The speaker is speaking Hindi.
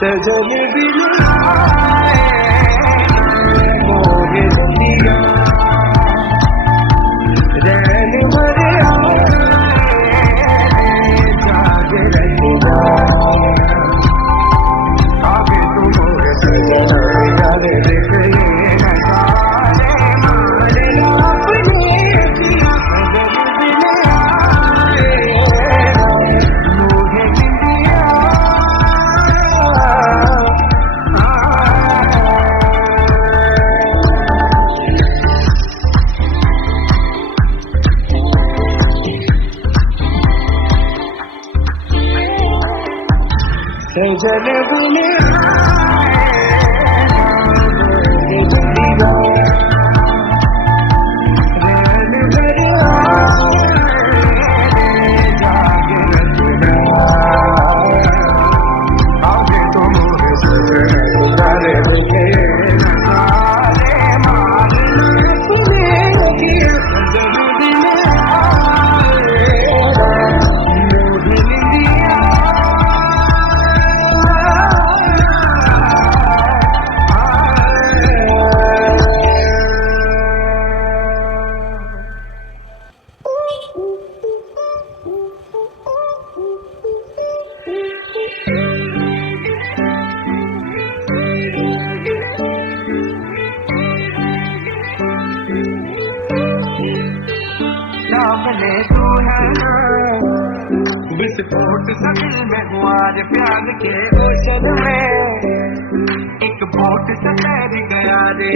सजन बिन आए मोहे दिया रैन भर आए जाग रखिया आगे तुम सजन याद देख नजारे मारे अपने किया सजन बिन आए मोहे दिया सजन बिन सामने तू है विस्फोट सा दिल में हुआ रे प्यार के ओशन में एक बोट सा तैर गया रे।